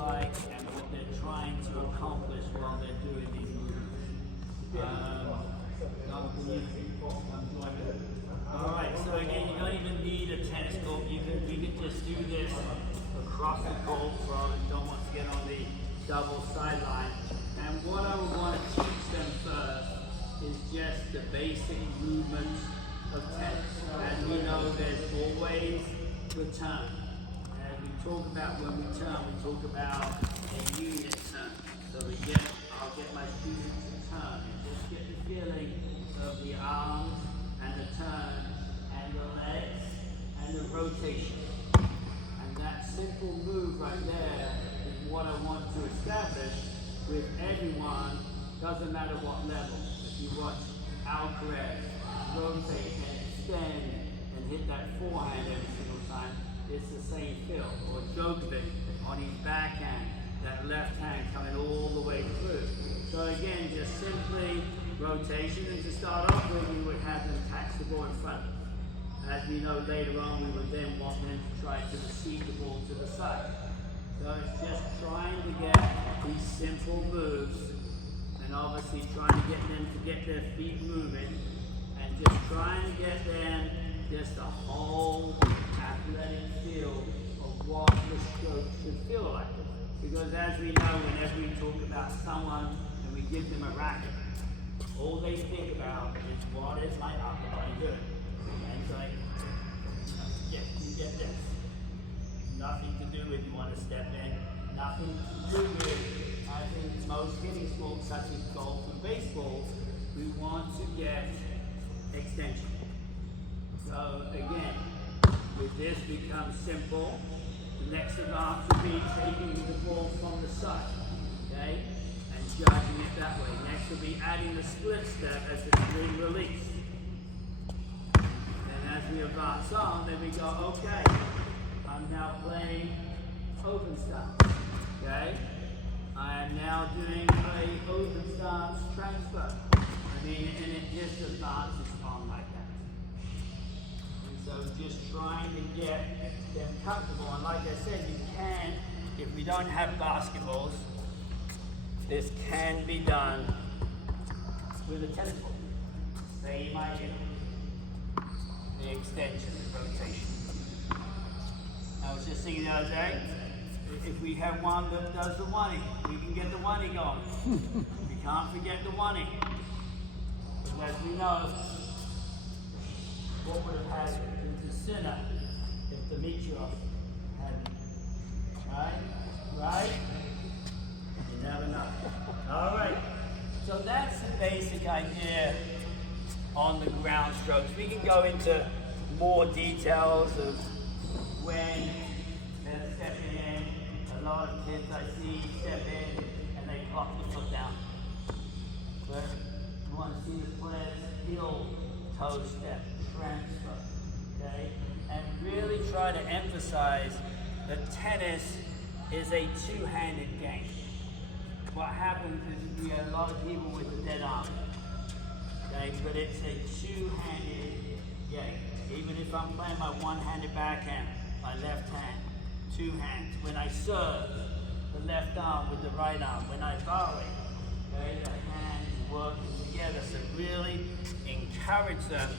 like and what they're trying to accomplish while they're doing these movements. Alright, so again, you don't even need a tennis court. You can just do this across the court rather than don't want to get on the double sideline. And what I would want to teach them first is just the basic movements of tennis. As we know, there's always the turn. As we talk about when we turn, we talk about a unit turn. So I'll get my students to turn and just get the feeling of the arms and the turn and the legs and the rotation. And that simple move right there is what I want to establish with everyone, doesn't matter what level. If you watch Alcaraz rotate and extend and hit that forehand every single time, it's the same feel. Or Djokovic on his backhand, that left hand coming all the way through. So again, just simply rotation, and to start off with, we would have them catch the ball in front. As we know later on, we would then want them to try to receive the ball to the side. So it's just trying to get these simple moves, and obviously trying to get them to get their feet moving, and just trying to get them just a whole athletic feel of what the stroke should feel like. Because as we know, whenever we talk about someone and we give them a racket, all they think about is what is my upper body doing. And it's like, yes, you get this. Nothing to do with you want to step in. Nothing to do with, I think most hitting sports such as golf and baseball, we want to get extension. So again, with this becomes simple. The next advance would be taking the ball from the side, okay, and judging it that way. Next would be adding the split step as a swing release. And as we advance on, then we go, okay, I'm now playing open stance, okay? I am now doing a open stance transfer. And it just advances on like that. So just trying to get them comfortable. And like I said, you can, if we don't have basketballs, this can be done with a tennis ball. So you might get the extension, the rotation. I was just thinking the other day, if we have one that does the one-ing, we can get the one-ing going. We can't forget the one-ing. Because as we know, what would have happened to Sinner if Dimitrov hadn't? Right? You never know. All right. So that's the basic idea on the ground strokes. We can go into more details of when they're stepping in. A lot of kids I see step in and they pop the foot down. But you want to see the players heel toe step, transfer, okay? And really try to emphasize that tennis is a two-handed game. What happens is we have a lot of people with the dead arm, okay? But it's a two-handed game. Even if I'm playing my one-handed backhand, my left hand, two hands. When I serve, the left arm with the right arm. When I volley, okay, the hands working together. So really encourage them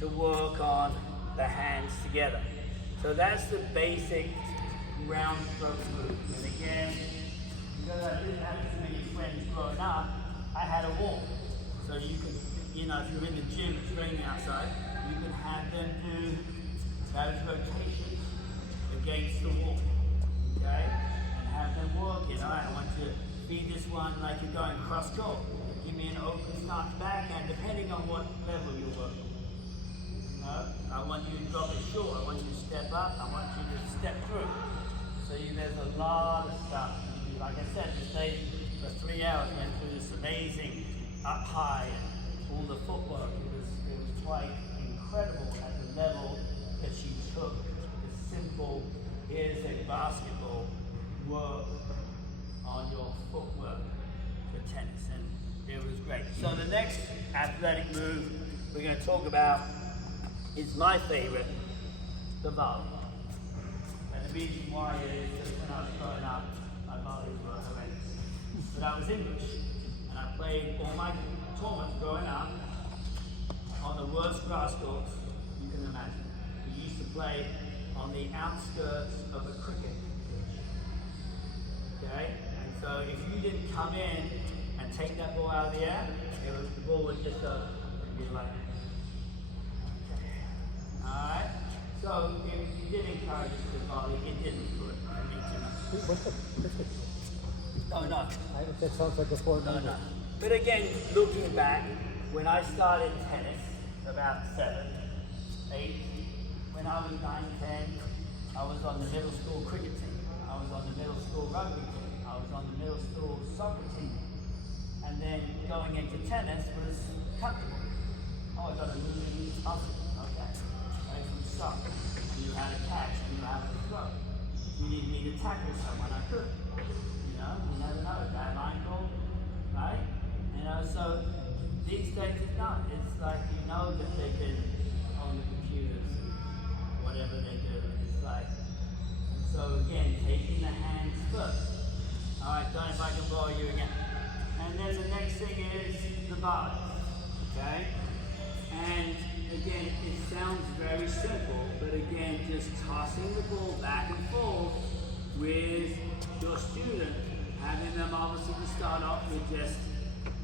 to work on the hands together. So that's the basic round stroke move. And again, because I didn't have too many friends growing up, I had a wall. So you can, if you're in the gym training outside, you can have them do those rotations against the wall, okay? And have them working. All right, I want you to feed this one like you're going cross court. Give me an open stance backhand, depending on what level you're working. I want you to drop it short. I want you to step up. I want you to step through. So there's a lot of stuff. Like I said, this day for 3 hours went through this amazing up high and all the footwork. It was quite incredible at the level that she took the simple, here's a basketball, work on your footwork for tennis. And it was great. So the next athletic move we're going to talk about is my favorite, the volley. And the reason why is that when I was growing up, I I was English. And I played all my tournaments growing up on the worst grass courts you can imagine. We used to play on the outskirts of a cricket pitch. Okay? And so if you didn't come in and take that ball out of the air, the ball would just go and be like, alright? So it did encourage us to volley, it didn't put me too much. What's up? Cricket? Oh no. That sounds like a sport. No, no. But again, looking back, when I started tennis, about 7, 8, when I was 9, 10, I was on the middle school cricket team. I was on the middle school rugby team. I was on the middle school soccer team. And then going into tennis was comfortable. Oh, I got a moving muscle. Okay. Right from soccer. You had a catch and you had to throw. You needed me to tackle someone, I could. You know, you never know, bad ankle, right? You know, so these days it's not. It's like you know that they've been on the computers, whatever they do. It's like, and so again, taking the hands first. Alright, Don, if I can borrow you again. And then the next thing is the volley. Okay? And again, it sounds very simple, but again, just tossing the ball back and forth with your student, having them obviously to start off with just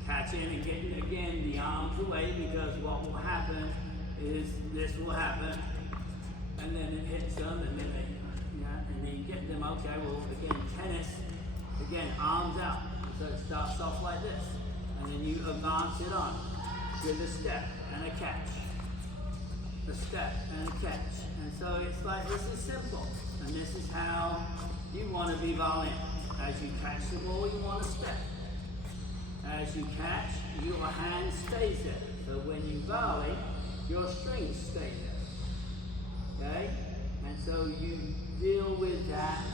catching and getting again the arms away, because what will happen is this will happen, and then it hits them, and then and then you get them. Okay, well again, tennis, again arms out, so it starts off like this, and then you advance it on with a step and a catch, a step and a catch, and so it's like this is simple, and this is how you want to be volleying. As you catch the ball, you want to step. As you catch, your hand stays there. So when you volley, your strings stay there. Okay? And so you deal with that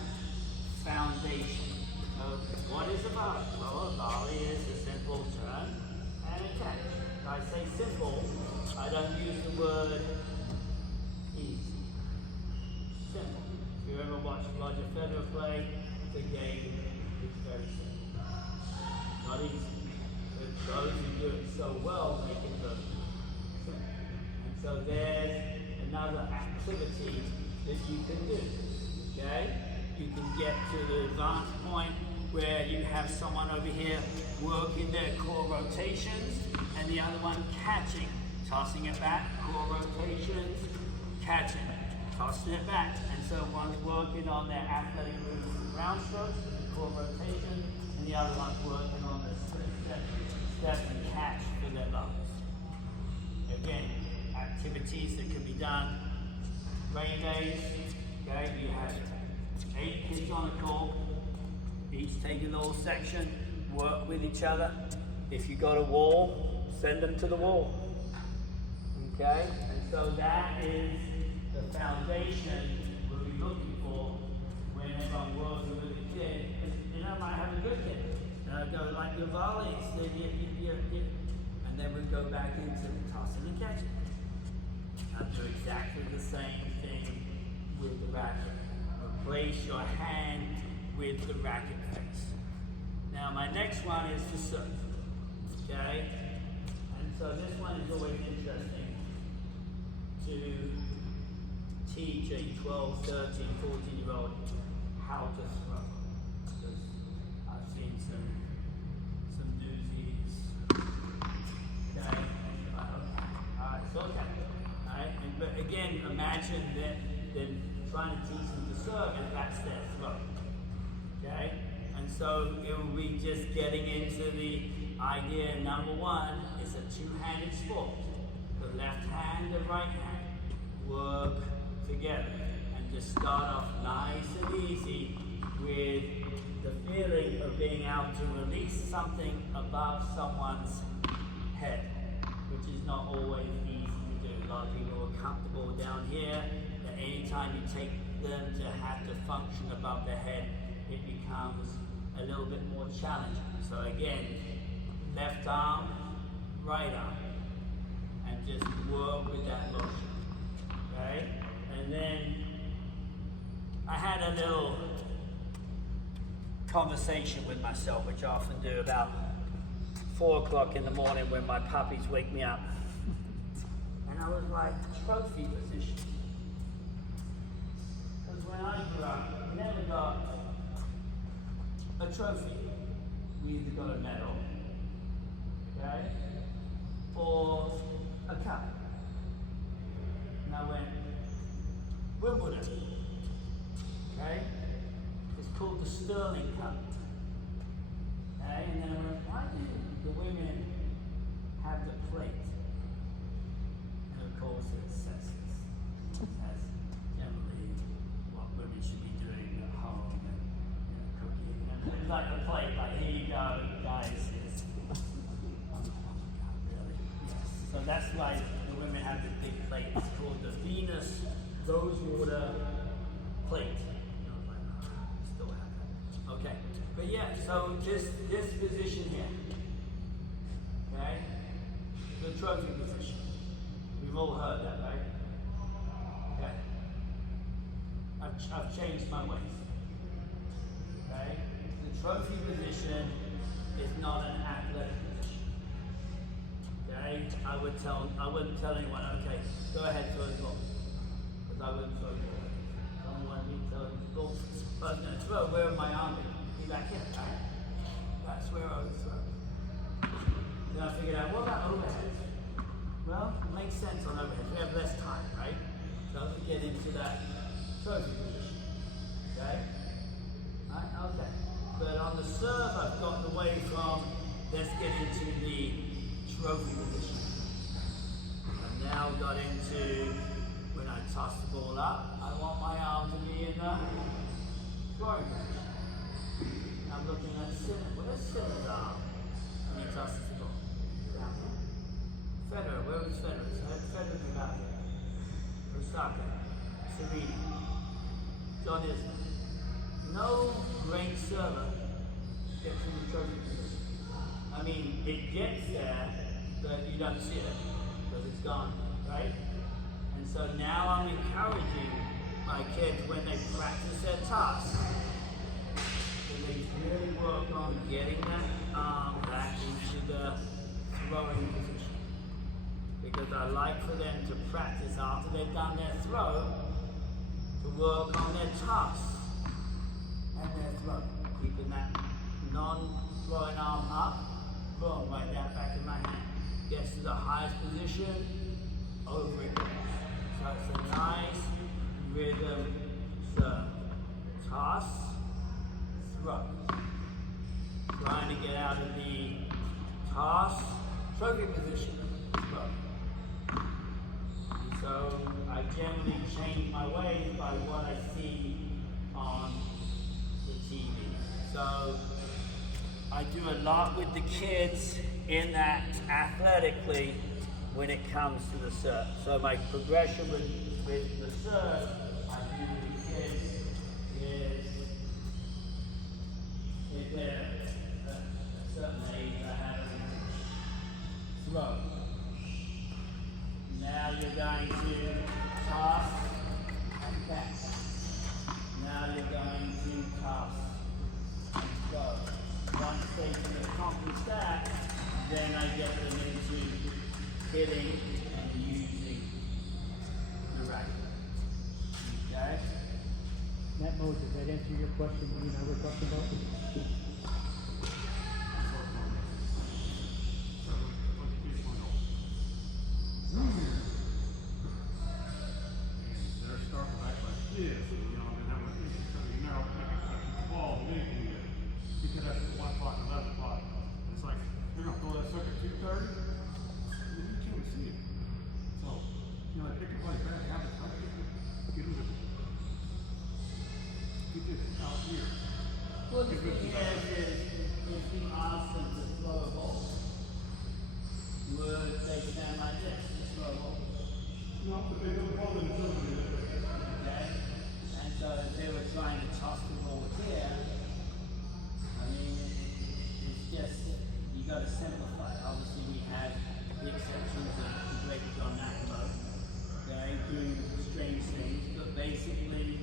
foundation. So what is a volley? Well, a volley is a simple turn and a catch. When I say simple, I don't use the word easy. Simple. If you ever watched Roger Federer play, the game is very simple. Not easy. But those who do it so well make it very simple. And so there's another activity that you can do. Okay? You can get to the advanced point where you have someone over here working their core rotations and the other one catching, tossing it back, core rotations, catching, tossing it back. And so one's working on their athletic moves, ground strokes, core rotation, and the other one's working on the step and catch for their lungs. Again, activities that can be done. Rain days, okay, you have 8 kids on a court, each take a little section, work with each other. If you got a wall, send them to the wall. Okay, and so that is the foundation we'll be looking for whenever I'm working with a kid. You know, I might have a good kid. Go like your volleys, and then we go back into the tossing and catching. I'll do exactly the same thing with the racket. Replace your hand with the racket face. Now my next one is the serve. Okay? And so this one is always interesting to teach a 12, 13, 14-year-old how to throw. Because I've seen some doozies. Okay? Alright, it's okay. Alright? But again, imagine that them trying to teach them to serve and that's their throw. Okay? And so it will be just getting into the idea, number one, it's a two-handed sport. The left hand and right hand work together and just start off nice and easy with the feeling of being able to release something above someone's head, which is not always easy to do. A lot of people are comfortable down here, that anytime you take them to have to function above their head, it becomes a little bit more challenging. So again, left arm, right arm, and just work with that motion, okay? And then I had a little conversation with myself, which I often do about 4 o'clock in the morning when my puppies wake me up. And I was like, trophy position. Because when I grew up, we never got a trophy. We either got a medal, okay, or a cup. And I went, Wimbledon, okay? It's called the Sterling Cup. Okay, and then I went, why do the women have the plate? And of course it's sexist. That's generally what women should be doing at home and cooking. And it's like a plate, like here you go, guys. Yes. Oh my God, really? Yes. So that's why the women have this big plate. It's called the Venus Rosewater plate. And I was like, oh, still have that. Okay. But yeah, so this position here, okay, the trophy position. We've all heard that, right? Okay. I've changed my ways. Okay? The trophy position is not an athletic position. Okay? I wouldn't tell anyone, okay, go ahead, throw the ball. Because I wouldn't throw the ball. Someone wanted me to throw the ball. But I was going to throw, where would my arm be? Back here, right? That's where I would throw. Then I figured out, what about overheads? Well, it makes sense on overheads. We have less time, right? So we get into that trophy position. Okay? Right? Okay. But on the serve, I've gotten away from, let's get into the trophy position. I've now got into, when I toss the ball up, I want my arm to be in the scoring position. I'm looking at Sinner. Where's Sinner's arm? When he tosses the ball. Down here. Federer, where was Federer? Federer's about here. Osaka. Serena. John Isner. No great server gets in the trophy position. I mean, it gets there, but you don't see it because it's gone, right? And so now I'm encouraging my kids when they practice their tasks, they really work on getting that arm back into the throwing position. Because I like for them to practice after they've done their throw, to work on their toss and their throw. Keeping that non-throwing arm up, boom, right down back in my hand. Gets to the highest position, over it goes. So it's a nice rhythm serve. Toss, throw. Trying to get out of the toss, trophy position, throw. And so I generally change my ways by what I see on the TV. So I do a lot with the kids in that athletically when it comes to the serve. So my progression with the serve, I do with the kids is if they're at a certain age, I have a throw. Now you're going to toss and catch. Now you're going to toss and throw. Once they can accomplish that, then I get them into hitting and using the racket. Okay? Matt Moses, does that answer your question you and I were talking about? They're starting back like this, and then have a ball leaving it. Because that's 1 o'clock, 11 o'clock. It's like, they're going to throw that sucker 2:30, and you can't see it. So, they pick your play back, have the time to get it out here. Well, the thing is if you ask them to throw a ball, would they stand like this to throw a ball? No, but they don't call it Okay? And so if they were trying to toss the ball here, I mean, it's just, you got to simplify. Obviously, we have the exceptions of the great John McEnroe. They do strange things, but basically,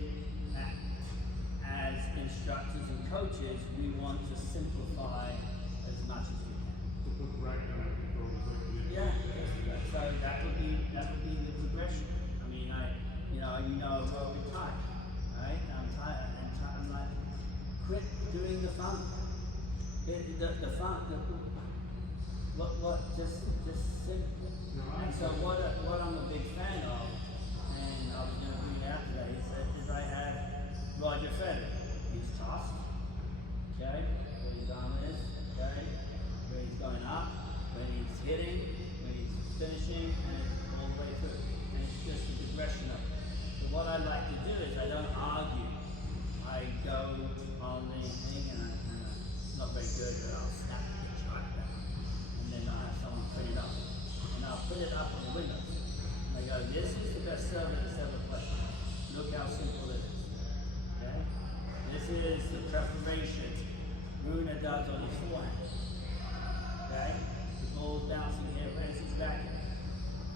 as instructors and coaches, coaches, we want to simplify as much as we can. To put the racket on it, throw the thing. Yeah, so that would be the progression. I mean, we're retired, right? I'm tired, I'm like, quit doing the fun. The fun, just simple. And so what I'm a big fan of, and I was going to bring it out today, is I have Roger Federer. He's tossed, okay, where his arm is, okay, where he's going up, when he's hitting, when he's finishing, and all the way through. And it's just a progression of it. So what I like to do is I don't argue. I go on the thing and I'm not very good, but I'll snap the chart down. And then I'll have someone print it up. And I'll put it up on the windows. And I go, this is the best server that's ever played. Look how simple it is. Okay? This is the preparation Runa does on his forehand. Okay? The ball's bouncing here, where's his backhand?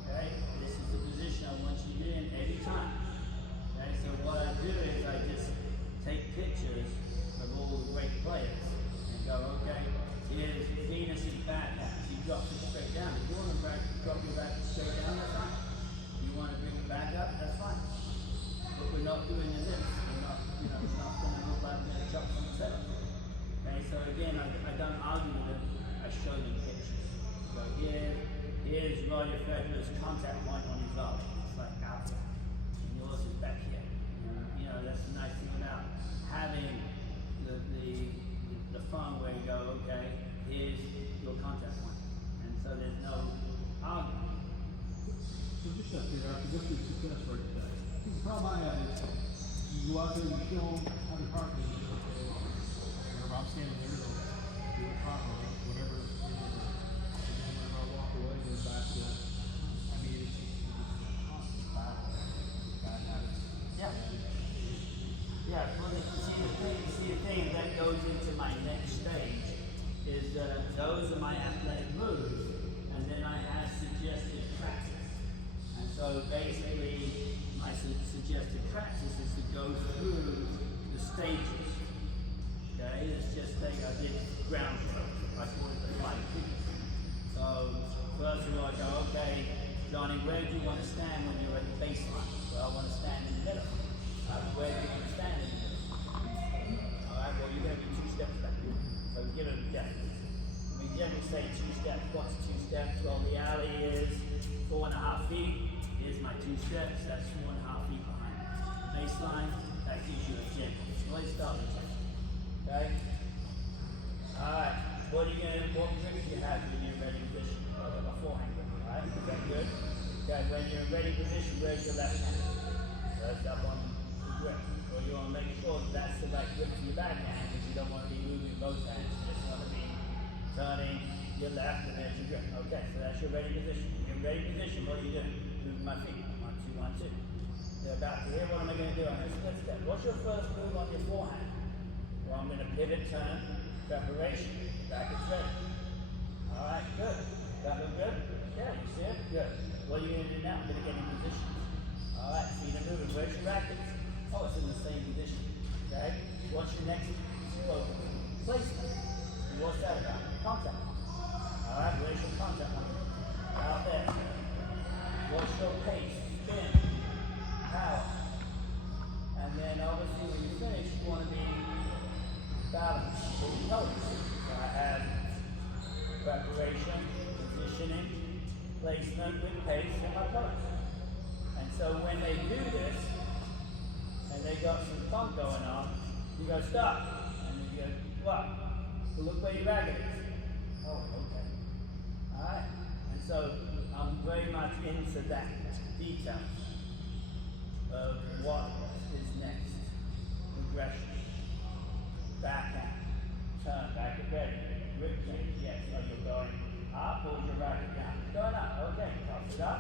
Okay? This is the position I want you in every time. Okay? So what I do is I just take pictures of all the great players and go, okay, here's Venus's backhand. She drops it straight down. If you want to drop your back straight down, that's fine. You want to bring it back up, that's fine. But we're not doing this. We're not going to look like we're going to chop from the center. Okay, so again, I don't argue with it. I show them pictures. So here's Roger Federer's contact point on his volley. It's like out there. And yours is back here. That's the nice thing about having the fun where you go, okay, here's your contact point. And so there's no argument. So just up here, I can go through success rate today. The problem I have is you go out there and you show them how to park it. Whenever I'm standing there, they'll do it properly, whatever, and then whenever I walk away, they're back to, I mean, it's a constant battle. Yeah. Yeah, well, see the thing that goes into my next stage is those are my athletic moves, and then I have suggested practice. And so basically, my suggested practice is to go through the stages. Okay, let's just take, I did ground stroke. I call it the 5 feet. So first of all, I go, okay, Johnny, where do you want to stand when you're at the baseline? Well, I want to stand in the middle. Where do you want to stand in the middle? Alright, well, you're going to be 2 steps back. So give it a depth. We generally say 2 steps. What's 2 steps? Well, the alley is 4.5 feet. Here's my 2 steps. That's 4.5 feet behind the baseline. That gives you a gym. So let's start with that. Okay? Alright, what grip do you have when you're in ready position? I've got my forehand grip. Alright, is that good? Okay, when you're in ready position, where's your left hand? So that's up on the grip. Well, you want to make sure that that's the right grip for your backhand because you don't want to be moving both hands. You just want to be turning your left and there's your grip. Okay, so that's your ready position. You're in ready position, what are you doing? Moving my feet. 1, 2, 1, 2. They're about to here. What am I going to do on this split step? What's your first move on your forehand? Well, I'm going to pivot, turn, preparation. Back is ready. Alright, good. That look good? Yeah, you see it? Good. What are you going to do now? I'm going to get in position. Alright, feet are moving. Where's your racket? Oh, it's in the same position. Okay? What's your next placement? What's that about? Contact. Alright, where's your contact point? Out there. What's your pace? Spin. Power. And then obviously when you finish, you want to be balanced with your toes. So I have preparation, positioning, placement with pace, and my toes. And so when they do this, and they got some fun going on, you go stop. And you go, what? Well, look where your racket is. Oh, okay. Alright. And so I'm very much into that detail of what is next. Progression. Backhand. Turn, back at ready. Grip change, yes. So you're going up or your racket down? It's going up. Okay, toss it up.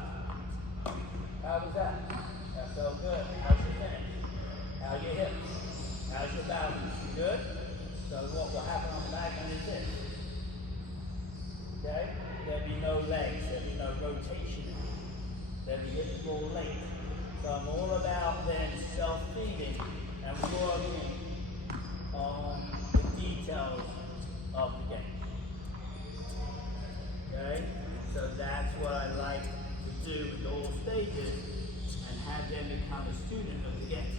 How was that? That felt good. How's your finish? How your hips? How's your balance? Good? So what will happen on the backhand is this. Okay? There'll be no legs. There'll be no rotation. There'll be hitting the ball late. So I'm all about then self-feeding and working on the then become a student of the game.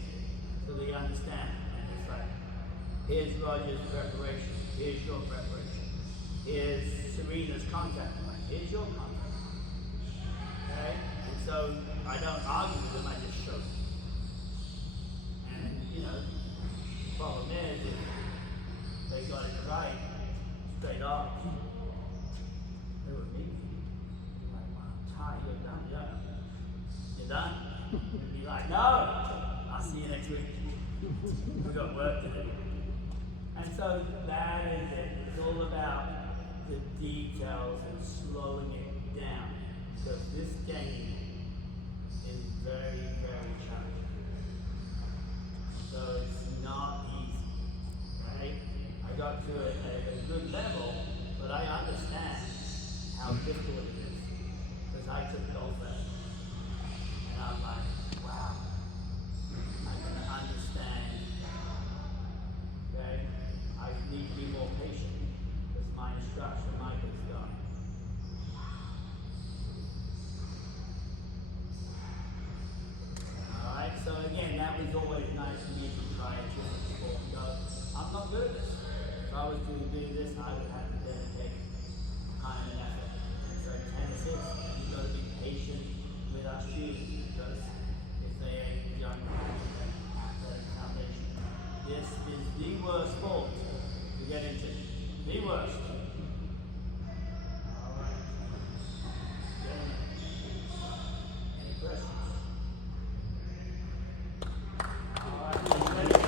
So they understand. And it's like, here's Roger's preparation, here's your preparation, here's Serena's contact point, here's your contact point. Okay? And so I don't argue with them, I just show them. And, you know, the problem is if they got it right, straight off, they were me. Like, wow, Ty, you're done, yeah. You're done? You'd be like, no, I'll see you next week. We've got work to do. And so that is it. It's all about the details and slowing it down. So this game is very, very challenging. So it's not easy, right? I got to it at a good level, but I understand how difficult it is. Because I took golf lessons. And I'm like, wow, I'm going to understand. Okay? I need to be more patient because my instructor, Michael's gone. Alright, so again, that was always nice for me to try and just people and go, I'm not good at this. If I was to do this, I would have to dedicate time and effort. And so tennis is, you've got to be patient with our students because if they ain't young athletic foundation, this is the worst sport to get into. The worst. Alright. Gentlemen, any questions? Alright, you ready?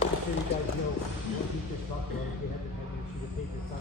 I'm sure you guys know what he just talked about. If you have the pen and sheet of paper, it's on